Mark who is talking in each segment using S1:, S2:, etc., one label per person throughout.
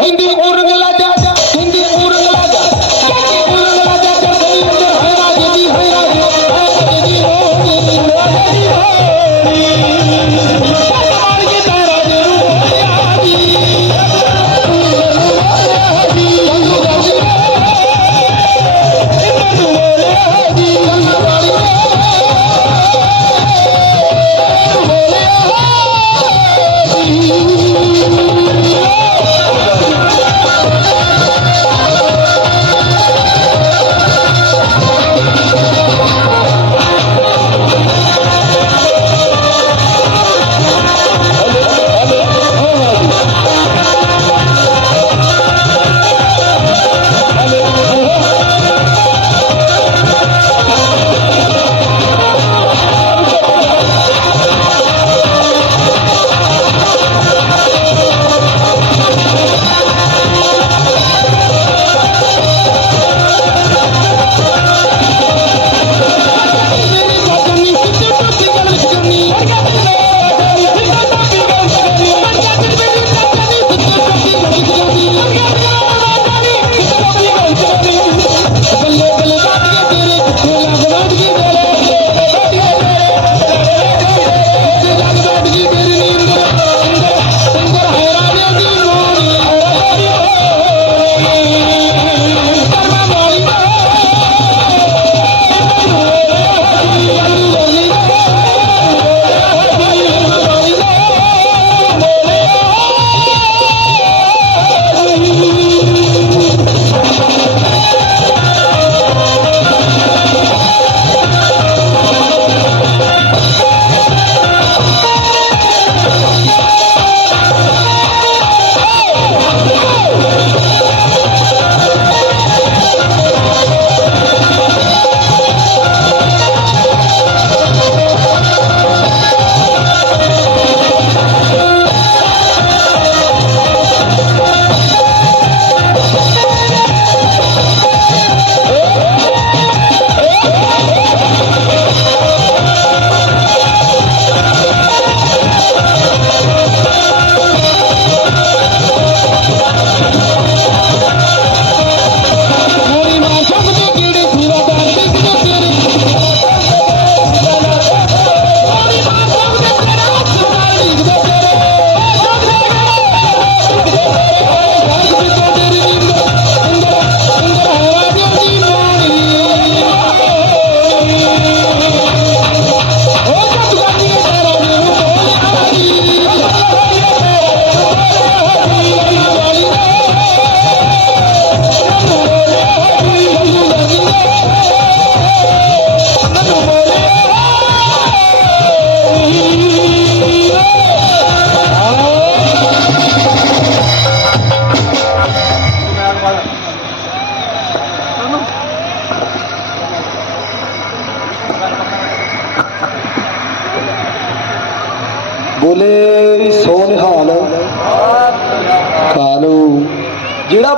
S1: ਹਿੰਦੀ ਉਰਗ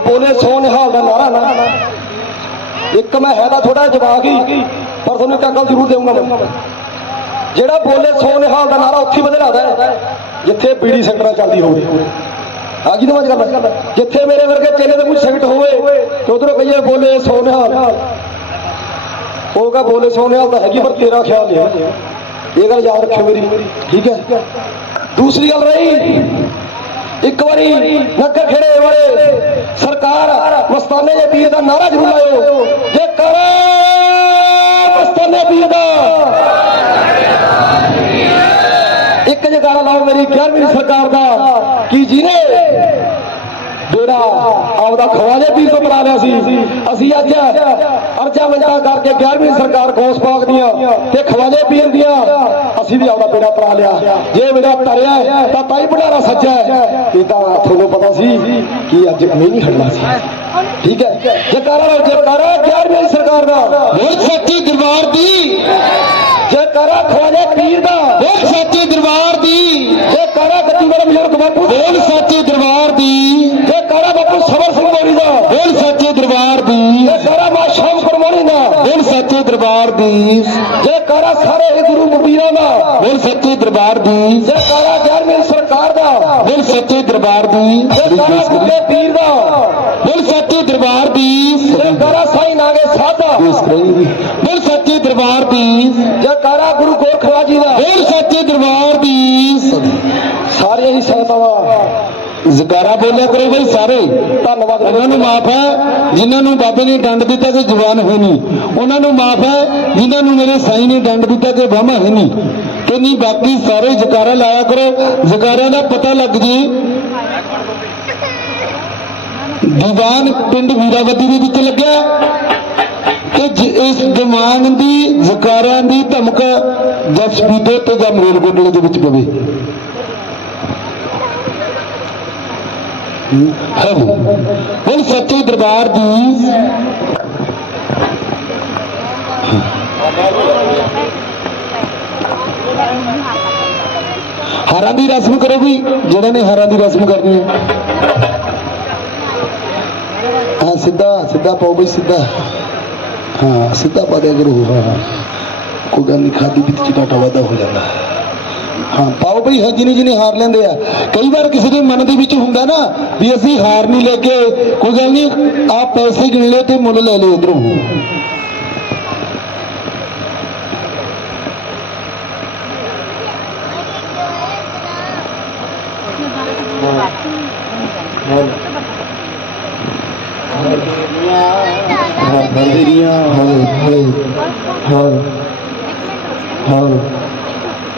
S2: ਬੋਲੇ ਸੋ ਨਿਹਾਲ ਦਾ ਨਾਰਾ ਨਾ ਇੱਕ ਮੈਂ ਹੈ ਤਾਂ ਥੋੜਾ ਜਵਾਬ ਹੀ, ਪਰ ਤੁਹਾਨੂੰ ਇੱਕ ਅਕਲ ਜ਼ਰੂਰ ਦੇਵਾਂਗਾ ਮੈਂ। ਜਿਹੜਾ ਬੋਲੇ ਸੋ ਨਿਹਾਲ ਦਾ ਨਾਰਾ ਉੱਥੇ ਬਦਲ ਆਦਾ ਜਿੱਥੇ ਬੀੜੀ ਸੈਕਟਰਾਂ ਚੱਲਦੀ ਹੋਵੇ। ਆ ਗਈ ਸਮਝ ਗੱਲ? ਜਿੱਥੇ ਮੇਰੇ ਵਰਗੇ ਚੇਲੇ ਦੇ ਕੋਈ ਸੈਕਟ ਹੋਵੇ, ਤੇ ਉਧਰੋਂ ਕਹੀਏ ਬੋਲੇ ਸੋ ਨਿਹਾਲ। ਹੋਗਾ ਬੋਲੇ ਸੋ ਨਿਹਾਲ ਤਾਂ ਹੈਗੀ, ਪਰ ਤੇਰਾ ਖਿਆਲ ਨਹੀਂ ਹੈ ਇਹ ਗੱਲ ਯਾਦ ਰੱਖਿਓ ਮੇਰੀ। ਠੀਕ ਹੈ? ਦੂਸਰੀ ਗੱਲ ਰਹੀ। ਇੱਕ ਵਾਰੀ ਨਗਰ ਖੇੜੇ ਵਾਲੇ ਸਰਕਾਰ ਮਸਤਾਨੇ ਦੇ ਪੀਰ ਦਾ ਨਾਰਾ ਜ਼ਰੂਰ ਲਾਇਓ। ਜੇ ਕਰ ਮਸਤਾਨੇ ਪੀਰ ਦਾ। ਇੱਕ ਜਗਾਰਾ ਲਾਓ ਮੇਰੀ 11ਵੀਂ ਸਰਕਾਰ ਦਾ। ਕੀ ਜਿਹਨੇ ਜਿਹੜਾ ਆਪਦਾ ਖਵਾਜੇ ਪੀਰ ਤੋਂ ਬਣਾ ਲਿਆ ਸੀ। ਅਸੀਂ ਅੱਜ ਅਰਜਾ ਮੰਜਾ ਕਰਕੇ 11ਵੀਂ ਸਰਕਾਰ ਖੋਸ ਪਾਕ ਦੀਆਂ ਤੇ ਖਵਾਜੇ ਪੀਰ ਦੀਆਂ ਅਸੀਂ ਵੀ ਆਪਦਾ ਬੇੜਾ ਤਰਾ ਲਿਆ। ਜੇ ਮੇਰਾ ਤਰਿਆ ਤਾਂ ਤਾਈ ਬਣਾਰਾ ਸੱਜਾ ਹੈ। ਇਹ ਤਾਂ ਤੁਹਾਨੂੰ ਪਤਾ ਸੀ ਕਿ ਅੱਜ ਮੈਂ ਨਹੀਂ ਖੜਨਾ ਸੀ। ਠੀਕ ਹੈ? ਜਕਾਰਾ ਲਓ ਜਕਾਰਾ 11ਵੀਂ ਸਰਕਾਰ ਦਾ।
S1: ਬੋਲ ਸੱਚੀ ਦਰਬਾਰ ਦੀ।
S2: ਜਕਾਰਾ ਖਵਾਜੇ ਪੀਰ ਦਾ।
S1: ਬੋਲ ਸੱਚੀ ਦਰਬਾਰ ਦੀ।
S2: ਜਕਾਰਾ ਵਾਲੇ ਬਜ਼ੁਰਗ ਬਾਪੂ।
S1: ਬੋਲ ਸੱਚੀ ਦਰਬਾਰ ਦੀ।
S2: ਜਕਾਰਾ ਬਾਪੂ ਸਬਰ ਸਿੰਘ ਮੋਰੀ ਦਾ
S1: ਬੋਲ ਸੱਚੇ ਦਰਬਾਰ ਦੀ
S2: ਜਕਾਰਾ ਮਾ ਸ਼ਾਮ ਕੁਰਬਾਨੀ ਦਾ
S1: ਬੋਲ ਸੱਚੇ ਦਰਬਾਰ ਦੀ
S2: ਜਕਾਰਾ ਸਾਰੇ ਹੀ ਗੁਰੂ ਮੁਬੀਰਾਂ ਦਾ।
S1: ਬੋਲ ਸੱਚੇ ਦਰਬਾਰ ਦੀ
S2: ਜਕਾਰਾ 11ਵੀਂ ਸਰਕਾਰ ਦਾ।
S1: ਬੋਲ ਸੱਚੇ
S3: ਦਰਬਾਰ ਦੀ
S2: ਜਕਾਰਾ ਗੁੱਗੇ ਪੀਰ ਦਾ।
S3: ਬੋਲ ਸੱਚੇ ਦਰਬਾਰ ਦੀ
S2: ਜਕਾਰਾ ਸਾਈਂ ਨਾਗੇ ਸਾਧਾ।
S3: ਬੋਲ ਸੱਚੇ ਦਰਬਾਰ ਦੀ
S2: ਜਕਾਰਾ ਗੁਰੂ ਗੋਰਖਨਾਥ ਜੀ ਦਾ।
S3: ਬੋਲ ਸੱਚੇ ਦਰਬਾਰ ਦੀ
S2: ਸਾਰੀਆਂ ਹੀ ਸੰਗਤਾਂ
S3: ਜ਼ਕਾਰਾ ਬੋਲਿਆ ਕਰੋ ਬਈ ਸਾਰੇ।
S2: ਧੰਨਵਾਦ।
S3: ਉਹਨਾਂ ਨੂੰ ਮਾਫ ਹੈ ਜਿਨ੍ਹਾਂ ਨੂੰ ਬਾਬੇ ਨੇ ਡੰਡ ਦਿੱਤਾ ਕਿ ਜਵਾਨ ਹੋਈ ਨਹੀਂ। ਉਹਨਾਂ ਨੂੰ ਮਾਫ ਹੈ ਜਿਨ੍ਹਾਂ ਨੂੰ ਮੇਰੇ ਸਾਈਂ ਨੇ ਡੰਡ ਦਿੱਤਾ ਕਿ ਬਾਮਾ ਹੈ ਨਹੀਂ। ਤੇ ਨਹੀਂ ਬਾਕੀ ਸਾਰੇ ਜਕਾਰਾ ਲਾਇਆ ਕਰੋ। ਜਕਾਰਿਆਂ ਦਾ ਪਤਾ ਲੱਗ ਜੀ। ਦੀਵਾਨ ਪਿੰਡ ਵੀਰਾਵਤੀ ਦੇ ਵਿੱਚ ਲੱਗਿਆ। ਤੇ ਇਸ ਦੀਵਾਨ ਦੀ ਜਕਾਰਿਆਂ ਦੀ ਧਮਕ ਜਸਪੀਤੇ ਤੇ ਜਾਂ ਮਰੇਲਗੋਡਲੇ ਦੇ ਵਿੱਚ ਪਵੇ। ਹਮ। ਹੁਣ ਸੱਚੇ ਦਰਬਾਰ ਦੀ ਹਾਰਾਂ ਦੀ ਰਸਮ ਕਰੋ ਵੀ ਜਿਹੜੇ ਨੇ ਹਾਰਾਂ ਦੀ ਰਸਮ ਕਰਨੀ ਹੈ। ਹਾਂ, ਸਿੱਧਾ ਸਿੱਧਾ ਪਾਓ ਬਈ, ਸਿੱਧਾ। ਹਾਂ, ਸਿੱਧਾ ਪਾ ਦਿਆ ਗੁਰੂ ਹਾਂ ਹਾਂ। ਕੋਈ ਗੱਲ ਨਹੀਂ ਖਾਦੀ ਵਿੱਚ ਚਟਾਟਾ ਵਾਧਾ ਹੋ ਜਾਂਦਾ। ਹਾਂ ਪਾਓ ਬਈ ਹਾਂ ਜਿਹਨੇ ਜਿਹਨੇ ਹਾਰ ਲੈਂਦੇ ਆ। ਕਈ ਵਾਰ ਕਿਸੇ ਦੇ ਮਨ ਦੇ ਵਿੱਚ ਹੁੰਦਾ ਨਾ ਵੀ ਅਸੀਂ ਹਾਰ ਨਹੀਂ ਲੈ ਕੇ ਕੋਈ ਗੱਲ ਨਹੀਂ ਆਪ ਪੈਸੇ ਗਿਣ ਲਿਓ ਤੇ ਮੁੱਲ ਲੈ ਲਿਓ ਇਧਰੋਂ। ਹਾਂ। ਹਾਂ ਹਾਂ। ਹਾਂ।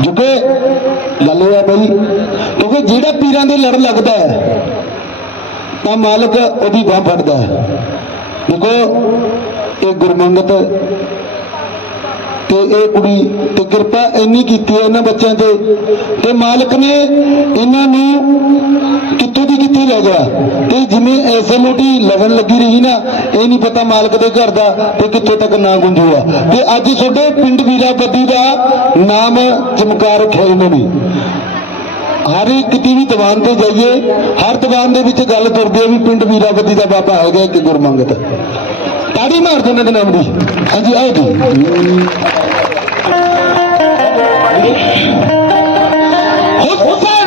S3: ਵਾਹ ਗੱਲ ਇਹ ਬਈ, ਕਿਉਂਕਿ ਜਿਹੜਾ ਪੀਰਾਂ ਦੇ ਲੜ ਲੱਗਦਾ ਹੈ, ਤਾਂ ਮਾਲਕ ਉਹਦੀ ਬਾਹ ਫੜਦਾ ਹੈ। ਦੇਖੋ, ਇਹ ਗੁਰਮੰਗਤ ਤੇ ਇਹ ਕੁੜੀ ਤੇ ਕਿਰਪਾ ਇੰਨੀ ਕੀਤੀ ਹੈ ਇਹਨਾਂ ਬੱਚਿਆਂ ਤੇ ਤੇ ਮਾਲਕ ਨੇ ਇਹਨਾਂ ਨੂੰ ਕਿੱਥੋਂ ਦੀ ਕਿੱਥੇ ਲੈ ਗਿਆ? ਤੇ ਜਿਵੇਂ ਐਸੇ ਲੋਟੀ ਲਗਨ ਲੱਗੀ ਰਹੀ ਨਾ, ਇਹ ਨਹੀਂ ਪਤਾ ਮਾਲਕ ਦੇ ਘਰ ਦਾ ਤੇ ਕਿੱਥੋਂ ਤੱਕ ਨਾ ਗੁੰਝੂਆ ਤੇ ਅੱਜ ਤੁਹਾਡੇ ਪਿੰਡ ਵੀਰਾਪਤੀ ਦਾ ਨਾਮ ਚਮਕਾ ਰੱਖਿਆ ਇਹਨਾਂ ਨੇ। ਹਰ ਇੱਕ ਦੀ ਦੀਵਾਨ ਤੇ ਜਾਈਏ, ਹਰ ਦੀਵਾਨ ਦੇ ਵਿੱਚ ਗੱਲ ਤੁਰਦੀ ਹੈ ਵੀ ਪਿੰਡ ਵੀਰਾਪਤੀ ਦਾ ਬਾਬਾ ਹੈਗਾ ਇੱਕ ਗੁਰਮੰਗਤ। ਤਾੜੀ ਮਾਰ ਦੋ ਉਹਨਾਂ ਦੇ ਨਾਮ ਦੀ। ਹਾਂਜੀ, ਆਓ ਜੀ। ਹੁਸੈਨ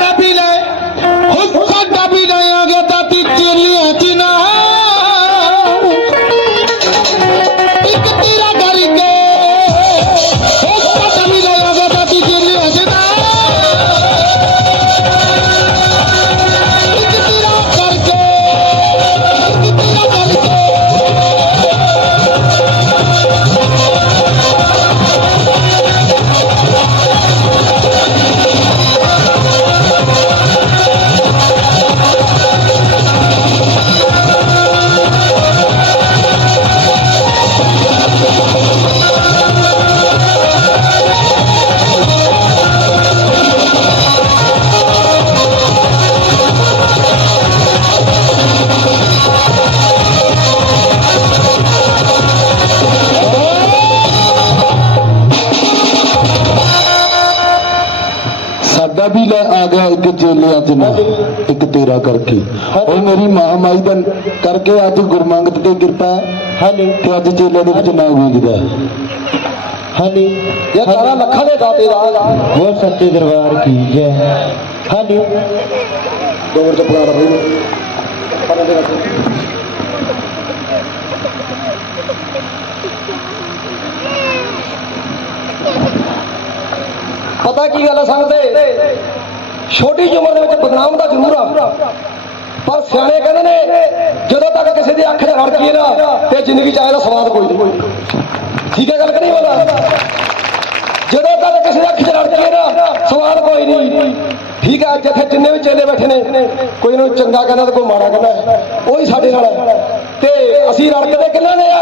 S3: ਸਾਡਾ ਵੀ ਲੈ ਆ ਗਿਆ ਇੱਕ ਚੇਲਿਆਂ ਚ ਨਾ ਇੱਕ ਤੇਰਾ ਕਰਕੇ। ਉਹ ਮੇਰੀ ਮਹਾਮਾਈ ਦਾ ਕਰਕੇ ਅੱਜ ਗੁਰਮੰਗਤ ਤੇ ਕਿਰਪਾ ਹਾਂਜੀ। ਤੇ ਅੱਜ ਚੇਲਿਆਂ ਦੇ ਵਿੱਚ ਨਾ ਗੂੰਜਦਾ ਹਾਂਜੀ।
S2: ਇਹ ਸਾਰਾ ਲੱਖਾਂ ਦੇ ਦਾਤੇ ਦਾ
S3: ਬਹੁਤ ਸੱਚੇ ਦਰਬਾਰ ਕੀ ਜੈ। ਹਾਂਜੀ।
S2: ਦੋ ਮਿੰਟ ਪਕੜਾ ਰਹੀ ਪਰੇ ਦੇ ਰੱਖੋ ਪਤਾ ਕੀ ਗੱਲ ਹੈ ਸੰਗਤੇ ਛੋਟੀ ਉਮਰ ਦੇ ਵਿੱਚ ਬਦਨਾਮ ਤਾਂ ਜ਼ਰੂਰ ਆ। ਪਰ ਸਿਆਣੇ ਕਹਿੰਦੇ ਨੇ, ਜਦੋਂ ਤੱਕ ਕਿਸੇ ਦੀ ਅੱਖ 'ਚ ਰੜਕੀ ਹੈ ਨਾ, ਤੇ ਜ਼ਿੰਦਗੀ 'ਚ ਆਏ ਸਵਾਦ ਕੋਈ ਨਹੀਂ। ਠੀਕ ਹੈ ਗੱਲ ਕਿ ਬੋਲਾ ਜਦੋਂ ਤੱਕ ਕਿਸੇ ਦੀ ਅੱਖ 'ਚ ਰੜਕੀ ਨਾ, ਸਵਾਦ ਕੋਈ ਨਹੀਂ। ਠੀਕ ਹੈ, ਜਿੱਥੇ ਜਿੰਨੇ ਵੀ ਚੇਲੇ ਬੈਠੇ ਨੇ, ਕੋਈ ਇਹਨੂੰ ਚੰਗਾ ਕਹਿੰਦਾ ਤੇ ਕੋਈ ਮਾੜਾ ਕਹਿੰਦਾ ਉਹੀ ਸਾਡੇ ਨਾਲ ਹੈ। ਤੇ ਅਸੀਂ ਰੜਕਦੇ ਕਿੰਨਾਂ ਦੇ ਆ?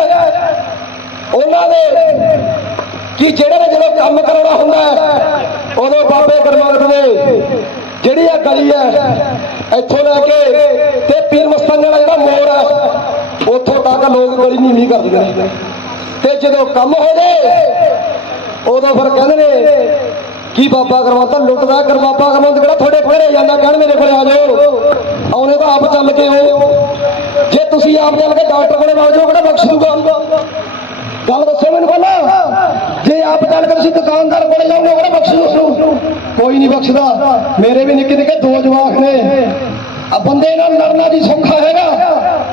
S2: ਉਹਨਾਂ ਦੇ ਕਿ ਜਿਹੜੇ ਨੇ ਜਦੋਂ ਕੰਮ ਕਰਾਉਣਾ ਹੁੰਦਾ ਉਦੋਂ ਬਾਬੇ ਗੁਰਮੰਗਤ ਦੇ ਜਿਹੜੀ ਆ ਗਲੀ ਹੈ, ਇੱਥੋਂ ਲੈ ਕੇ ਤੇ ਪੀਰ ਮਸਤਾਨ ਵਾਲਾ ਜਿਹੜਾ ਮੋੜ ਹੈ ਉੱਥੋਂ ਤੱਕ ਲੋਕ ਗਲੀ ਨੀਵੀਂ ਕਰ ਦਿੰਦੇ ਤੇ ਜਦੋਂ ਕੰਮ ਹੋ ਜਾਏ ਉਦੋਂ ਫਿਰ ਕਹਿੰਦੇ ਨੇ, ਕੀ ਬਾਬਾ ਕਰਮੰਤ ਲੁੱਟਦਾ ਕਰ ਬਾਬਾ ਕਰਮੰਤ ਕਿਹੜਾ ਤੁਹਾਡੇ ਘਰੇ ਜਾਂਦਾ, ਕਹਿਣ ਮੇਰੇ ਕੋਲੇ ਆ ਜਾਓ। ਆਉਣੇ ਤਾਂ ਆਪ ਚੱਲ ਕੇ ਹੋ ਜੇ ਤੁਸੀਂ ਆਪ ਚੱਲ ਕੇ ਡਾਕਟਰ ਕੋਲੇ ਵਗ ਜਾਓ, ਕਿਹੜਾ ਬਖਸ਼ ਦੂਗਾ ਗੱਲ ਦੱਸੋ ਮੈਨੂੰ ਪਹਿਲਾਂ। ਆਪ ਚੱਲ ਕੇ ਤੁਸੀਂ ਦੁਕਾਨਦਾਰ ਕੋਲੇ ਜਾਓਗੇ ਕਿਹੜਾ ਬਖਸ਼ ਦੂ ਕੋਈ ਨਹੀਂ ਬਖਸ਼ਦਾ। ਮੇਰੇ ਵੀ ਨਿੱਕੇ ਨਿੱਕੇ ਦੋ ਜਵਾਕ ਨੇ। ਆ ਬੰਦੇ ਨਾਲ ਲੜਨਾ ਦੀ ਸੌਖਾ ਹੈਗਾ,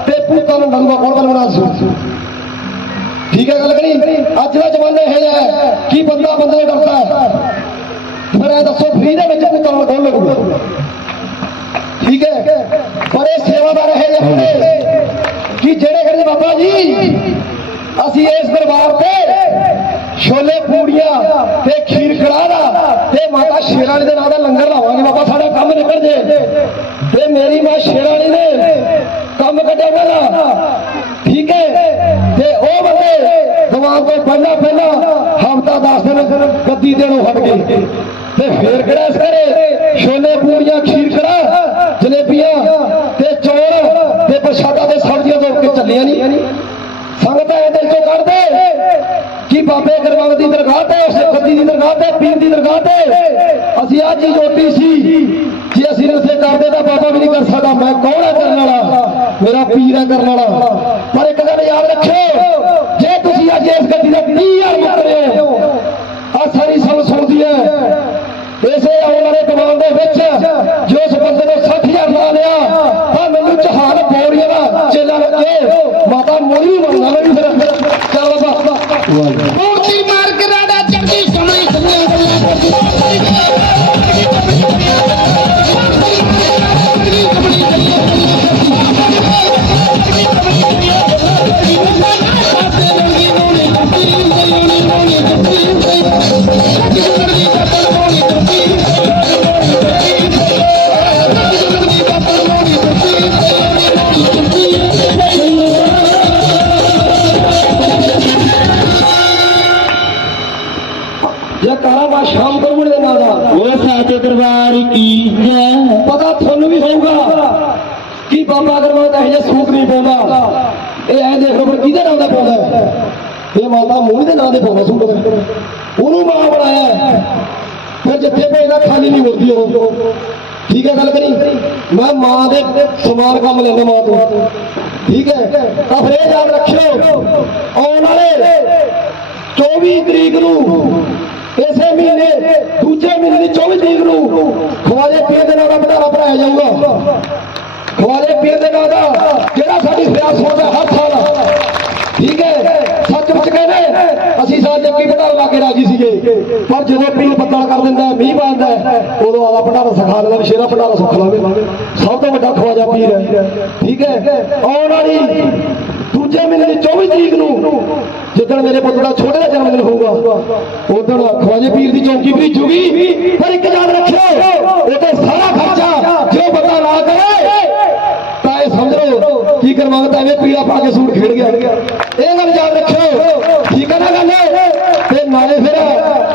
S2: ਤੇ ਪੁੱਤਾਂ ਨੂੰ ਲੜਨਾ ਕੋਲ ਬਣਾਉਣਾ ਸੀ? ਠੀਕ ਹੈ ਗੱਲ ਕਰੀ ਅੱਜ ਦਾ ਜ਼ਮਾਨਾ ਇਹ ਹੈ, ਕੀ ਬੰਦਾ ਬੰਦੇ ਡਰਦਾ ਹੈ? ਫਿਰ ਇਹ ਦੱਸੋ ਫ੍ਰੀ ਦੇ ਵਿੱਚ ਪੁੱਤਾਂ ਨੂੰ ਲੱਗੂਗਾ ਠੀਕ ਹੈ? ਬੜੇ ਸੇਵਾਦਾਰ ਇਹ ਜਿਹੇ ਹੁੰਦੇ ਕਿ ਜਿਹੜੇ ਕਹਿੰਦੇ ਬਾਬਾ ਜੀ, ਅਸੀਂ ਇਸ ਦਰਬਾਰ ਤੇ ਛੋਲੇ ਪੂੜੀਆਂ ਤੇ ਖੀਰ ਕੜਾਹ ਦਾ ਤੇ ਮਾਤਾ ਸ਼ੇਰਾਣੀ ਦੇ ਨਾਂ ਦਾ ਲੰਗਰ ਲਾਵਾਂਗੇ। ਬਾਬਾ, ਸਾਡਾ ਕੰਮ ਨਿਕਲ ਜੇ। ਤੇ ਮੇਰੀ ਮਾਂ ਸ਼ੇਰਾਣੀ ਨੇ ਕੰਮ ਕੱਢਿਆ ਮੇਰਾ ਠੀਕ ਹੈ? ਤੇ ਉਹ ਬੰਦੇ ਦੀਵਾਨ ਤੋਂ ਪਹਿਲਾਂ ਪਹਿਲਾਂ ਹਫਤਾ 10 ਦਿਨ ਗੱਦੀ ਦੇਣੋਂ ਹਟ ਗਏ। ਤੇ ਫੇਰ ਕਿਹੜਾ ਸਾਰੇ ਛੋਲੇ ਪੂੜੀਆਂ, ਖੀਰ ਖੜਾ, ਜਲੇਬੀਆਂ ਤੇ ਚੌਲ ਤੇ ਪ੍ਰਸ਼ਾਦਾ ਤੇ ਸਬਜ਼ੀਆਂ ਤੋਂ ਕੇ ਚੱਲੀਆਂ ਨਹੀਂ ਸੰਗਤ ਇਹ ਦਿਲ ਚੋਂ ਕੱਢ ਦੇ ਕਿ ਬਾਬੇ ਦੀ ਦਰਗਾਹ ਤੇ, ਉਸ ਗੱਦੀ ਦੀ ਦਰਗਾਹ ਤੇ, ਪੀਰ ਦੀ ਦਰਗਾਹ ਤੇ। ਅਸੀਂ ਆ ਚੀਜ਼ ਓਟੀ ਸੀ, ਜੇ ਅਸੀਂ ਨਸੇ ਕਰਦੇ ਤਾਂ ਬਾਬਾ ਵੀ ਨਹੀਂ ਕਰ ਸਕਦਾ। ਮੈਂ ਕੌਣ ਹੈ ਕਰਨ ਵਾਲਾ? ਮੇਰਾ ਪੀਰ ਹੈ ਕਰਨ ਵਾਲਾ। ਪਰ ਇੱਕ ਗੱਲ ਯਾਦ ਰੱਖਿਓ, ਜੇ ਤੁਸੀਂ ਅੱਜ ਇਸ ਗੱਡੀ ਦਾ 20000 ਮੁੱਕ ਰਹੇ ਹੋ ਆ ਸਾਰੀ ਸਭ ਸੁਣਦੀ ਹੈ। ਇਸੇ ਆਉਣ ਵਾਲੇ ਦਿਮਾਗ ਦੇ ਵਿੱਚ, ਜੋ ਉਸ ਬੰਦੇ ਨੇ 60000 ਲਾ ਲਿਆ, ਤਾਂ ਮੈਨੂੰ ਜਹਾਨ ਪੌੜੀਆਂ ਦਾ ਚੇਲਾ ਲੱਗੇ। ਮਾਤਾ ਮੋਰੀ ਵੀ ਨਹੀਂ ਫਿਰ ਇਹ ਮਾਤਾ ਮੂੰਹ ਦੇ ਨਾਂ ਦੇ ਪਾਉਂਦਾ ਸੂਟ ਉਹਨੂੰ ਮਾਂ ਬਣਾਇਆ। ਹੈ। ਫਿਰ ਜਿੱਥੇ ਭੇਜਦਾ ਖਾਲੀ ਨਹੀਂ ਮੁੜਦੀ ਉਹ। ਠੀਕ ਹੈ ਗੱਲ ਕਰੀ? ਮੈਂ ਮਾਂ ਦੇ ਸਮਾਨ ਕੰਮ ਲੈਂਦਾ ਮਾਂ ਤੋਂ। ਠੀਕ ਹੈ? ਤਾਂ ਫਿਰ ਇਹ ਯਾਦ ਰੱਖਿਓ, ਆਉਣ ਵਾਲੇ 24 ਤਰੀਕ ਨੂੰ, ਇਸੇ ਮਹੀਨੇ, ਦੂਜੇ ਮਹੀਨੇ ਦੀ 24 ਤਰੀਕ ਨੂੰ ਖਵਾਜੇ ਪੀਰ ਦੇ ਨਾਂ ਦਾ ਭੰਡਾਰਾ ਭਰਾਇਆ ਜਾਊਗਾ। ਖਵਾਜੇ ਪੀਰ ਦੇ ਨਾਂ ਦਾ ਜਿਹੜਾ ਸਾਡੀ ਸਿਆਸਤ ਦਾ ਹਰ ਸਾਲ ਠੀਕ ਹੈ? ਸੱਚ ਕਹਿੰਦੇ ਅਸੀਂ ਸਾਲ ਜੱਗੀ ਭੰਡਾਰਾ ਲਾ ਕੇ ਰਾਜੀ ਸੀਗੇ। ਪਰ ਜਦੋਂ ਪੀਰ ਬੱਦਲ ਕਰ ਦਿੰਦਾ ਮੀਂਹ ਪਾਉਂਦਾ ਉਦੋਂ ਆਦਾ ਭੰਡਾਰਾ ਸਿਖਾ ਦਿੰਦਾ ਸ਼ੇਰਾ ਭੰਡਾਰਾ ਸੁੱਖ ਲਾਵੇ। ਸਭ ਤੋਂ ਵੱਡਾ ਖਵਾਜਾ ਪੀਰ ਹੈ। ਠੀਕ ਹੈ? ਆਉਣ ਵਾਲੀ ਦੂਜੇ ਮਹੀਨੇ ਦੀ 24 ਤਰੀਕ ਨੂੰ ਜਿੱਦਣ ਮੇਰੇ ਪੁੱਤ ਦਾ ਛੋਟਾ ਜਿਹਾ ਜਨਮ ਦਿਨ ਹੋਊਗਾ, ਉਦੋਂ ਖਵਾਜੇ ਪੀਰ ਦੀ ਚੌਂਕੀ ਭਰੀਜੂਗੀ ਪਰ ਇੱਕ ਯਾਦ ਰੱਖਿਓ ਉਹਦੇ ਸਾਰਾ ਖਰਚਾ ਜੋ ਬੰਦਾ ਨਾ ਕਰੇ, ਤਾਂ ਇਹ ਸਮਝ ਲਓ ਕੀ ਕਰਵਾਉਂਦਾ, ਐਵੇਂ ਪੀਲਾ ਪਾ ਕੇ ਸੂਟ ਖੇਡ ਗਿਆ। ਇਹ ਗੱਲ ਯਾਦ ਰੱਖਿਓ। ਠੀਕ ਹੈ ਨਾ ਗੱਲ? ਤੇ ਨਾਲੇ ਫਿਰ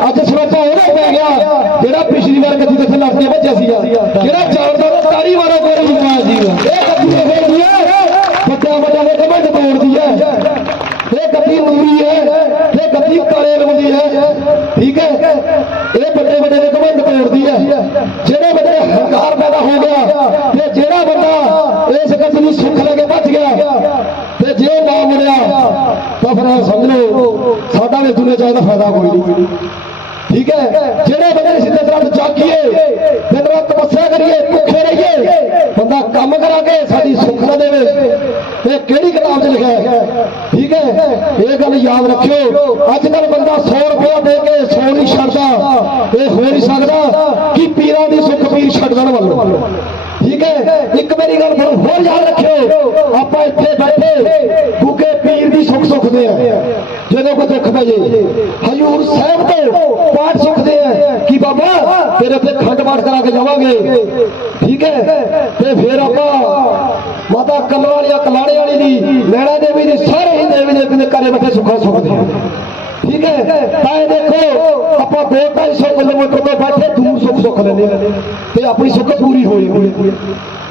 S2: ਅੱਜ ਸਰੋਪਾ ਉਹਦਾ ਪੈ ਗਿਆ, ਜਿਹੜਾ ਪਿਛਲੀ ਵਾਰ ਗੱਦੀ ਤੇ ਲੜ ਕੇ ਭੱਜਿਆ ਸੀਗਾ। ਜਿਹੜਾ ਜਾਣਦਾ ਉਹ ਤਾਰੀ ਮਾਰੋ ਗੋਰੀ ਜੁਗਾ ਸੀਗਾ ਇਹ ਗੱਦੀ ਇਹ ਹੈ, ਵੱਡਿਆਂ ਵੱਡਿਆਂ ਦੇ ਕਮੰਡ ਤੋੜਦੀ ਹੈ। ਇਹ ਗੱਦੀ ਨੂਰੀ ਹੈ, ਇਹ ਗੱਦੀ ਕਾਲੇ ਰੰਗ ਦੀ ਹੈ। ਠੀਕ ਹੈ? ਨਾ ਮੁੜਿਆ ਤਾਂ ਫਿਰ ਸਮਝ ਲਓ ਸਾਡਾ ਵੀ ਦੁਨੀਆ ਚਾਹਦਾ ਫਾਇਦਾ ਕੋਈ ਨਹੀਂ। ਠੀਕ ਹੈ? ਜਿਹੜੇ ਬੰਦੇ ਸਿੱਧੇ ਤਰ੍ਹਾਂ ਜਾਗੀਏ, ਦਿਨ ਰਾਤ ਤਪੱਸਿਆ ਕਰੀਏ, ਭੁੱਖੇ ਰਹੀਏ, ਬੰਦਾ ਕੰਮ ਕਰਾਂਗੇ, ਸਾਡੀ ਸੁੱਖ ਨਾ ਦੇਵੇ। ਇਹ ਕਿਹੜੀ ਕਿਤਾਬ 'ਚ ਲਿਖਿਆ ਹੈ? ਠੀਕ ਹੈ? ਇਹ ਗੱਲ ਯਾਦ ਰੱਖਿਓ, ਅੱਜ ਕੱਲ ਬੰਦਾ 100 ਰੁਪਇਆ ਦੇ ਕੇ ਸੌ ਨਹੀਂ ਛੱਡਦਾ। ਇਹ ਹੋ ਨਹੀਂ ਸਕਦਾ ਕਿ ਪੀਰਾਂ ਦੀ ਸੁੱਖ ਪੀਰ ਛੱਡਣ ਵੱਲੋਂ। ਠੀਕ ਹੈ। ਇੱਕ ਮੇਰੀ ਗੱਲ ਫਿਰ ਹੋਰ ਯਾਦ ਰੱਖਿਓ। ਆਪਾਂ ਇੱਥੇ ਬੈਠੇ ਗੁੱਗੇ ਪੀਰ ਦੀ ਸੁੱਖ ਸੁੱਖਦੇ ਆ। ਜਦੋਂ ਕੋਈ ਦੁੱਖ ਪੈ ਜੇ, ਹਜੂਰ ਸਾਹਿਬ ਤੋਂ ਪਾਠ ਸੁੱਖਦੇ ਆ ਕਿ ਬਾਬਾ, ਤੇਰੇ ਤੇ ਖੰਡ ਪਾਠ ਕਰਾ ਕੇ ਜਾਵਾਂਗੇ। ਠੀਕ ਹੈ। ਤੇ ਫਿਰ ਆਪਾਂ ਮਾਤਾ ਕੱਲ੍ਹ ਵਾਲੀ ਕਲਾੜੇ ਵਾਲੀ ਦੀ ਲੈਣਾ ਦੇਵੀ ਦੀ, ਸਾਰੇ ਹੀ ਦੇਵੀ ਦੇ ਘਰੇ ਬੈਠੇ ਸੁੱਖਾ ਸੁੱਖਦੇ ਆ। ਠੀਕ ਹੈ। ਤਾਂ ਇਹ ਦੇਖੋ, ਆਪਾਂ 2-250 ਕਿਲੋਮੀਟਰ ਤੋਂ ਬੈਠੇ ਸੁੱਖ ਸੁੱਖ ਤੇ ਆਪਣੀ ਸੁੱਖ ਪੂਰੀ ਹੋਈ ਹੋਈ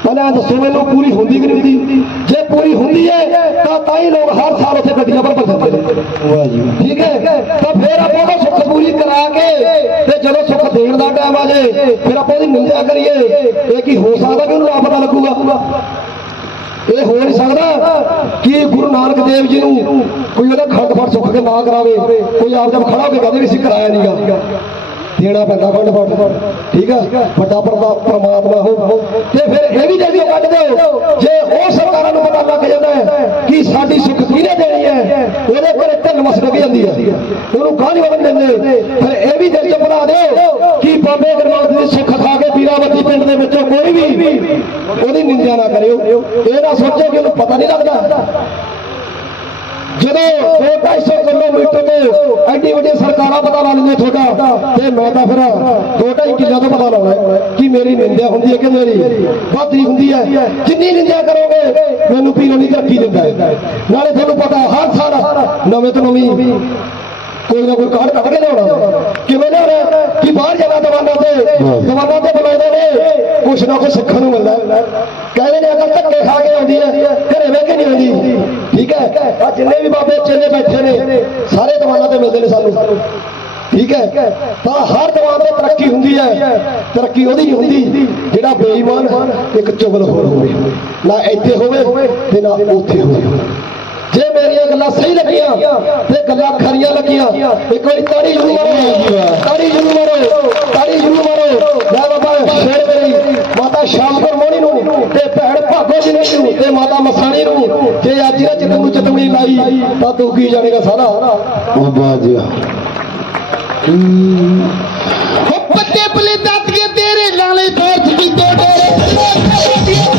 S2: ਪਹਿਲਾਂ ਦੱਸੋ, ਮੈਨੂੰ ਪੂਰੀ ਹੁੰਦੀ ਕਿ ਨਹੀਂ ਹੁੰਦੀ? ਜੇ ਪੂਰੀ ਹੁੰਦੀ ਹੈ ਤਾਂ ਤਾਂ ਹੀ ਲੋਕ ਹਰ ਸਾਲ ਉੱਥੇ ਗੱਡੀਆਂ ਪਰ ਭੱਜਦੇ ਨੇ।
S3: ਵਾਹ ਜੀ
S2: ਠੀਕ ਹੈ ਤਾਂ ਫਿਰ ਆਪਾਂ ਉਹਦਾ ਸੁੱਖ ਪੂਰੀ ਕਰਾ ਕੇ ਤੇ ਜਦੋਂ ਸੁੱਖ ਦੇਣ ਦਾ ਟਾਈਮ ਆ ਜੇ, ਫਿਰ ਆਪਾਂ ਉਹਦੀ ਨਿੰਦਿਆ ਕਰੀਏ। ਇਹ ਕੀ ਹੋ ਸਕਦਾ ਕਿ ਉਹਨੂੰ ਆਪ ਪਤਾ ਲੱਗੂਗਾ? ਇਹ ਹੋ ਨਹੀਂ ਸਕਦਾ ਕਿ ਗੁਰੂ ਨਾਨਕ ਦੇਵ ਜੀ ਨੂੰ ਕੋਈ ਉਹਦਾ ਖੰਡ ਫੜ ਸੁੱਖ ਕੇ ਨਾ ਕਰਾਵੇ। ਕੋਈ ਆਪ ਜਦ ਖੜਾ ਹੋ ਕੇ ਕਹਦੇ ਵੀ ਅਸੀਂ ਕਰਾਇਆ ਨਹੀਂਗਾ ਦੇਣਾ ਪੈਂਦਾ ਖੰਡ ਫੜ ਠੀਕ ਆ? ਵੱਡਾ ਪਰਮਾਤਮਾ ਹੋ। ਤੇ ਫਿਰ ਇਹ ਵੀ ਜਲਦੀ ਕੱਢ ਦਿਓ। ਜੇ ਉਹ ਸਰਕਾਰਾਂ ਨੂੰ ਪਤਾ ਲੱਗ ਜਾਂਦਾ ਹੈ ਕਿ ਸਾਡੀ ਸੁੱਖ ਕਿਹਨੇ ਦੇਣੀ ਹੈ, ਉਹਦੇ ਘਰੇ ਧਨ ਮਸ ਲੱਗ ਜਾਂਦੀ ਹੈ। ਉਹਨੂੰ ਕਾਹਨੀ ਵੜਨ ਦਿੰਦੇ ਫਿਰ ਇਹ ਵੀ ਦਿਲ ਚ ਬਣਾ ਦਿਓ ਕਿ ਬਾਬੇ ਗੁਰਨਾਥ ਦੀ ਸਿੱਖ ਖਾ ਕੇ ਪੀਰਾਵਤੀ ਪਿੰਡ ਦੇ ਵਿੱਚੋਂ ਕੋਈ ਵੀ ਉਹਦੀ ਨਿੰਦਿਆ ਨਾ ਕਰਿਓ। ਇਹ ਨਾ ਸੋਚੋ ਕਿ ਉਹਨੂੰ ਪਤਾ ਨਹੀਂ ਲੱਗਦਾ। ਜਦੋਂ 250 ਕਿਲੋਮੀਟਰ ਤੋਂ ਐਡੀ ਵੱਡੀ ਸਰਕਾਰਾਂ ਪਤਾ ਲਾ ਲੈਂਦੀਆਂ ਤੁਹਾਡਾ। ਤੇ ਮੈਂ ਤਾਂ ਫਿਰ 2.5 ਕਿੱਲਿਆਂ ਤੋਂ ਪਤਾ ਲਾਉਣਾ ਕਿ ਮੇਰੀ ਨਿੰਦਿਆ ਹੁੰਦੀ ਹੈ ਕਿ ਮੇਰੀ? ਵਾਧੀ ਹੁੰਦੀ ਹੈ। ਜਿੰਨੀ ਨਿੰਦਿਆ ਕਰੋਗੇ, ਮੈਨੂੰ ਪੀਰੋ ਨਹੀਂ ਧਰਤੀ ਦਿੰਦਾ ਹੈ। ਨਾਲੇ ਤੁਹਾਨੂੰ ਪਤਾ ਹਰ ਸਾਲ ਨਵੇਂ ਤੋਂ ਨਵੀਂ ਕੋਈ ਨਾ ਕੋਈ ਕਾਰਡ ਕੱਢ ਕੇ ਲਿਆਉਣਾ ਕਿਵੇਂ ਲਿਆਉਣਾ? ਕਿ ਬਾਹਰ ਜਾਣਾ ਦਵਾਨਾਂ ਤੇ। ਦਵਾਨਾਂ ਤੇ ਬੁਲਾਉਂਦੇ ਨੇ। ਕੁਛ ਨਾ ਕੁਛ ਸਿੱਖਣ ਨੂੰ ਮਿਲਦਾ। ਕਹਿੰਦੇ ਨੇ ਅਗਰ ਧੱਕੇ ਖਾ ਕੇ ਆਉਂਦੀ ਹੈ ਘਰੇ ਬਹਿ ਕੇ ਨਹੀਂ ਆਉਂਦੀ? ਠੀਕ ਹੈ? ਆ ਜਿੰਨੇ ਵੀ ਬਾਬੇ ਚੇਲੇ ਬੈਠੇ ਨੇ ਸਾਰੇ ਦਵਾਨਾਂ ਤੇ ਮਿਲਦੇ ਨੇ ਸਾਨੂੰ। ਠੀਕ ਹੈ? ਤਾਂ ਹਰ ਦਵਾਨ ਤੇ ਤਰੱਕੀ ਹੁੰਦੀ ਹੈ। ਤਰੱਕੀ ਉਹਦੀ ਨਹੀਂ ਹੁੰਦੀ। ਜਿਹੜਾ ਬੇਈਮਾਨ ਇੱਕ ਚੁਗਲ ਹੋਰ ਹੋਵੇ। ਨਾ ਇੱਥੇ ਹੋਵੇ ਤੇ ਨਾ ਉੱਥੇ ਹੋਵੇ। ਗੱਲਾਂ ਸਹੀ ਲੱਗੀਆਂ ਤੇ ਗੱਲਾਂ ਖਰੀਆਂ ਲੱਗੀਆਂ। ਇੱਕ ਵਾਰੀ ਤਾੜੀ ਜ਼ਰੂਰ ਮਾਰੋ। ਤਾੜੀ ਜ਼ਰੂਰ ਮਾਰੋ। ਤਾੜੀ ਜ਼ਰੂਰ ਮਾਰੋ। ਲੈ ਬਾਬਾ ਸ਼ੇਰ ਮੇਰੀ। ਮਾਤਾ ਸ਼ਾਮਪੁਰ ਮੋਣੀ ਨੂੰ ਤੇ ਭੈਣ ਭਾਗੋ ਜੀ ਨੂੰ ਤੇ ਮਾਤਾ ਮਸਾਣੀ ਨੂੰ। ਜੇ ਅੱਜ ਇਹਨਾਂ ਚਿੱਤ ਨੂੰ ਚਤਵਣੀ ਲਾਈ ਤਾਂ ਕੀ ਜਾਣੇਗਾ ਸਾਰਾ
S3: ਵਾਹ ਜੀ।
S1: ਉਹ ਪੱਤੇ ਪਲੇ ਦੱਤ ਕੇ ਤੇਰੇ ਲਾਲੇ ਦਰਦ ਕੀ ਤੋੜੇ ਅੱਜ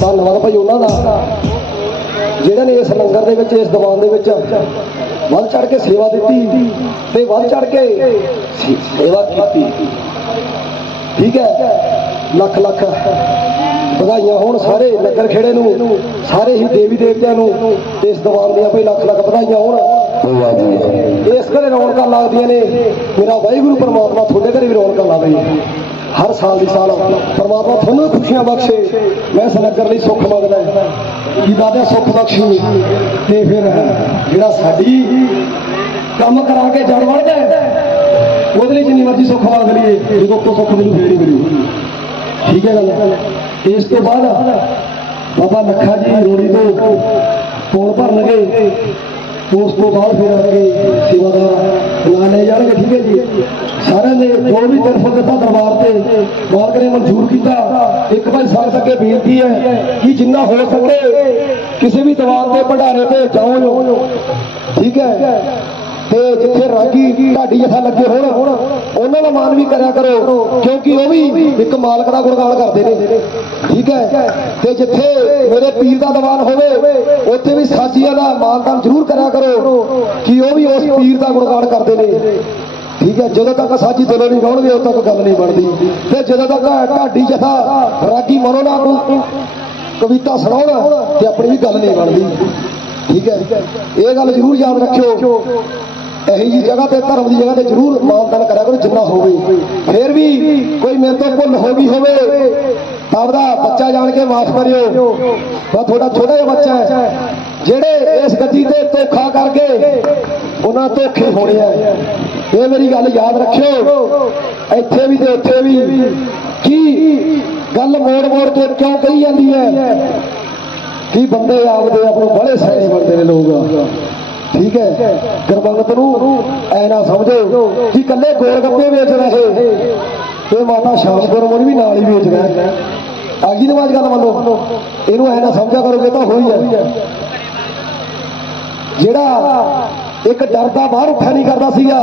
S2: ਧੰਨਵਾਦ ਭਾਈ ਉਹਨਾਂ ਦਾ, ਜਿਹੜੇ ਨੇ ਇਸ ਲੰਗਰ ਦੇ ਵਿੱਚ, ਇਸ ਦੀਵਾਨ ਦੇ ਵਿੱਚ ਵੱਧ ਚੜ ਕੇ ਸੇਵਾ ਦਿੱਤੀ ਤੇ ਵੱਧ ਚੜ ਕੇ ਸੇਵਾ ਕੀਤੀ। ਠੀਕ ਹੈ? ਲੱਖ ਲੱਖ ਵਧਾਈਆਂ ਹੋਣ ਸਾਰੇ ਨਗਰ ਖੇੜੇ ਨੂੰ ਸਾਰੇ ਹੀ ਦੇਵੀ ਦੇਵਤਿਆਂ ਨੂੰ ਤੇ ਇਸ ਦੀਵਾਨ ਦੀਆਂ ਭਾਈ ਲੱਖ ਲੱਖ ਵਧਾਈਆਂ ਹੋਣ। ਇਸ ਘਰੇ ਰੌਣਕਾਂ ਲੱਗਦੀਆਂ ਨੇ। ਮੇਰਾ ਵਾਹਿਗੁਰੂ ਪਰਮਾਤਮਾ ਤੁਹਾਡੇ ਘਰੇ ਵੀ ਰੌਣਕਾਂ ਲਾਵੇ। ਹਰ ਸਾਲ ਦੀ ਸਾਲ ਪਰਮਾਤਮਾ ਤੁਹਾਨੂੰ ਖੁਸ਼ੀਆਂ ਬਖਸ਼ੇ। ਮੈਂ ਇਸ ਨਗਰ ਲਈ ਸੁੱਖ ਮੰਗਦਾ ਕੀ ਬਾਦਿਆ ਸੁੱਖ ਬਖਸ਼ੀ? ਤੇ ਫਿਰ ਜਿਹੜਾ ਸਾਡੀ ਕੰਮ ਕਰਾ ਕੇ ਜੜ ਵੜ ਗਏ ਉਹਦੇ ਲਈ ਜਿੰਨੀ ਮਰਜ਼ੀ ਸੁੱਖ ਮੰਗ ਲਈਏ। ਜਦੋਂ ਤੋਂ ਸੁੱਖ ਮੈਨੂੰ ਫੇਰ ਹੀ ਮਿਲੂ। ਠੀਕ ਹੈ ਗੱਲ? ਇਸ ਤੋਂ ਬਾਅਦ ਬਾਬਾ ਲੱਖਾ ਜੀ ਰੋੜੀ ਤੋਂ ਫੋਨ ਭਰਨਗੇ ਉਸ ਤੋਂ ਬਾਅਦ ਫਿਰ ਆਣਗੇ ਸੇਵਾਦਾਰ ਨਾਂ ਲੈ ਜਾਣਗੇ, ਠੀਕ ਹੈ ਜੀ। ਸਾਰਿਆਂ ਨੇ ਜੋ ਵੀ ਤਰਫ ਦਿੱਤਾ ਦਰਬਾਰ ਤੇ। ਮਾਲਕ ਨੇ ਮਨਜ਼ੂਰ ਕੀਤਾ। ਇੱਕ ਵਾਰ ਸੰਗਤ ਅੱਗੇ ਬੇਨਤੀ ਹੈ ਕਿ ਜਿੰਨਾ ਹੋ ਸਕੇ ਕਿਸੇ ਵੀ ਦਰਬਾਰ ਤੇ ਭੰਡਾਰੇ ਤੇ ਜਾਓ ਠੀਕ ਹੈ। ਤੇ ਜਿੱਥੇ ਰਾਗੀ ਢਾਡੀ ਜਥਾ ਲੱਗੇ ਹੋਣ, ਉਹਨਾਂ ਦਾ ਮਾਨ ਵੀ ਕਰਿਆ ਕਰੋ, ਕਿਉਂਕਿ ਉਹ ਵੀ ਇੱਕ ਮਾਲਕ ਦਾ ਗੁਣਗਾਨ ਕਰਦੇ ਨੇ। ਠੀਕ ਹੈ? ਤੇ ਜਿੱਥੇ ਮੇਰੇ ਪੀਰ ਦਾ ਦੀਵਾਨ ਹੋਵੇ, ਉੱਥੇ ਵੀ ਸਾਜੀਆਂ ਦਾ ਮਾਨਦਾਨ ਜ਼ਰੂਰ ਕਰਿਆ ਕਰੋ, ਕਿ ਉਹ ਵੀ ਉਸ ਪੀਰ ਦਾ ਗੁਣਗਾਨ ਕਰਦੇ ਨੇ। ਠੀਕ ਹੈ? ਜਦੋਂ ਤੱਕ ਸਾਜੀ ਦਿਲੋਂ ਨਹੀਂ ਗਾਉਣਗੇ, ਉਦੋਂ ਤੱਕ ਗੱਲ ਨਹੀਂ ਬਣਦੀ। ਤੇ ਜਦੋਂ ਤੱਕ ਢਾਡੀ ਜਥਾ ਰਾਗੀ ਮਨੋ ਨਾ ਕਵਿਤਾ ਸੁਣਾਉਣ, ਤੇ ਆਪਣੀ ਵੀ ਗੱਲ ਨਹੀਂ ਬਣਦੀ। ਠੀਕ ਹੈ? ਇਹ ਗੱਲ ਜ਼ਰੂਰ ਯਾਦ ਰੱਖਿਓ। ਇਹੀ ਜੀ ਜਗ੍ਹਾ ਤੇ, ਧਰਮ ਦੀ ਜਗ੍ਹਾ ਤੇ ਜ਼ਰੂਰ ਮਾਨਦਾਨ ਕਰਿਆ ਕਰੋ, ਜਿੰਨਾ ਹੋਵੇ। ਫਿਰ ਵੀ ਕੋਈ ਮੇਰੇ ਤੋਂ ਭੁੱਲ ਹੋ ਗਈ ਹੋਵੇ, ਤਾਂ ਆਪਦਾ ਬੱਚਾ ਜਾਣ ਕੇ ਮਾਫ ਕਰਿਓ। ਬਾ ਥੋੜਾ ਛੋਟਾ ਜਿਹਾ ਬੱਚਾ ਹੈ, ਜਿਹੜੇ ਇਸ ਗੱਦੀ ਤੇ ਧੋਖਾ ਕਰਕੇ ਉਹਨਾਂ ਧੋਖੇ ਹੋਣੇ ਆ। ਇਹ ਮੇਰੀ ਗੱਲ ਯਾਦ ਰੱਖਿਓ। ਇੱਥੇ ਵੀ ਤੇ ਉੱਥੇ ਵੀ ਕੀ ਗੱਲ ਮੋੜ ਮੋੜ ਕੇ ਕਿਉਂ ਕਹੀ ਜਾਂਦੀ ਹੈ? ਕੀ ਬੰਦੇ ਆਪਦੇ ਆਪ ਨੂੰ ਬੜੇ ਸਿਆਣੇ ਬਣਦੇ ਨੇ ਲੋਕ। ਠੀਕ ਹੈ। ਗੁਰਬੰਗਤ ਨੂੰ ਐ ਨਾ ਸਮਝੋ ਕਿ ਕੱਲੇ ਗੋਲ ਗੱਪੇ ਵੇਚ ਰਹੇ ਇਹ ਮਾਤਾ ਸ਼ਾਮ ਗੁਰਮੁਨ ਵੀ ਨਾਲ ਹੀ ਵੇਚ ਰਿਹਾ। ਨਵਾਜ਼ ਗੱਲ ਮੰਨੋ। ਇਹਨੂੰ ਐ ਨਾ ਸਮਝਿਆ ਕਰੋਗੇ ਤਾਂ ਹੋਈ ਹੈ। ਜਿਹੜਾ ਇੱਕ ਡਰਦਾ ਬਾਹਰ ਉੱਠਿਆ ਨਹੀਂ ਕਰਦਾ ਸੀਗਾ,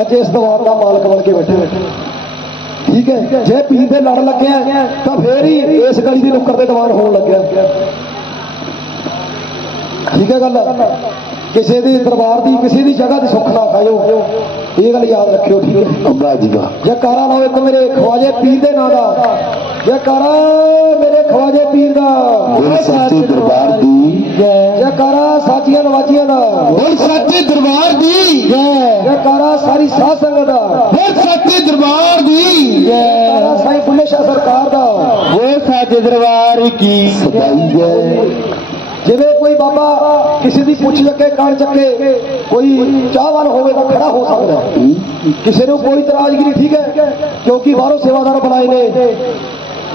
S2: ਅੱਜ ਇਸ ਦੀਵਾਰ ਦਾ ਮਾਲਕ ਬਣ ਕੇ ਬੈਠੇ ਠੀਕ ਹੈ। ਜੇ ਪੀਰ ਦੇ ਲੜ ਲੱਗਿਆ ਤਾਂ ਫੇਰ ਹੀ ਇਸ ਗਲੀ ਦੀ ਨੁੱਕਰ ਤੇ ਦੀਵਾਨ ਹੋਣ ਲੱਗਿਆ। ਠੀਕ ਹੈ ਗੱਲ? ਕਿਸੇ ਦੀ ਦਰਬਾਰ ਦੀ ਕਿਸੇ ਦੀ ਜਗ੍ਹਾ ਦੀ ਸੁੱਖ ਨਾ ਖਾਇਓ। ਇਹ ਗੱਲ ਯਾਦ ਰੱਖਿਓ ਠੀਕ ਹੈ?
S1: ਅੱਬਾ ਜੀ ਦਾ।
S2: ਜੈਕਾਰਾ ਲਾਓ ਇੱਕ ਮੇਰੇ ਖਵਾਜੇ ਪੀਰ ਦੇ ਨਾਂ ਦਾ। ਜੈਕਾਰਾ ਮੇਰੇ ਖਵਾਜੇ ਪੀਰ ਦਾ।
S1: ਸੱਚੇ ਦਰਬਾਰ ਦੀ
S2: ਜੈਕਾਰਾ ਸਾਚੀਆਂ ਨਵਾਜੀਆਂ ਦਾ
S1: ਬੋਲ ਸੱਚੇ ਦਰਬਾਰ ਦੀ
S2: ਜੈਕਾਰਾ ਸਾਰੀ ਸਾਧ ਸੰਗਤ ਦਾ
S1: ਬੋਲ ਸੱਚੇ ਦਰਬਾਰ ਦੀ
S2: ਜੈਕਾਰਾ ਸਾਈਂ ਬੁੱਲੇ ਸ਼ਾਹ ਸਰਕਾਰ ਦਾ
S1: ਬੋਲ ਸੱਚੇ ਦਰਬਾਰ ਕੀ ਸਦਾਈ ਜੈ
S2: ਜਿਵੇਂ ਕੋਈ ਬਾਬਾ ਕਿਸੇ ਦੀ ਪੁੱਛ ਲੱਗੇ ਕੰਨ ਚੱਕੇ ਕੋਈ ਚਾਹਵਾਨ ਹੋਵੇ ਤਾਂ ਖੜਾ ਹੋ ਸਕਦਾ ਕਿਸੇ ਨੂੰ ਕੋਈ ਇਤਰਾਜ਼ਗੀ ਠੀਕ ਹੈ? ਕਿਉਂਕਿ ਬਾਹਰੋਂ ਸੇਵਾਦਾਰ ਬਣਾਏ ਨੇ।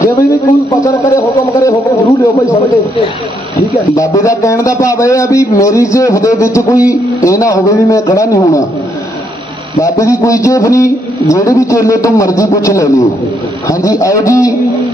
S2: ਜੇ ਵੀ ਕੋਈ ਬਚਨ ਕਰੇ, ਹੁਕਮ ਕਰੇ, ਹੁਕਮ ਜ਼ਰੂਰ ਲਿਓ ਭਾਈ ਸਮਝੇ ਠੀਕ ਹੈ?
S1: ਬਾਬੇ ਦਾ ਕਹਿਣ ਦਾ ਭਾਵ ਇਹ ਆ ਵੀ ਮੇਰੀ ਜੇਫ ਦੇ ਵਿੱਚ ਕੋਈ ਇਹ ਨਾ ਹੋਵੇ ਵੀ ਮੈਂ ਖੜਾ ਨਹੀਂ ਹੋਣਾ। ਬਾਬੇ ਦੀ ਕੋਈ ਜੇਫ ਨਹੀਂ, ਜਿਹੜੇ ਵੀ ਚੇਲੇ ਤੋਂ ਮਰਜ਼ੀ ਪੁੱਛ ਲੈ ਲਿਓ ਹਾਂਜੀ, ਆਓ ਜੀ।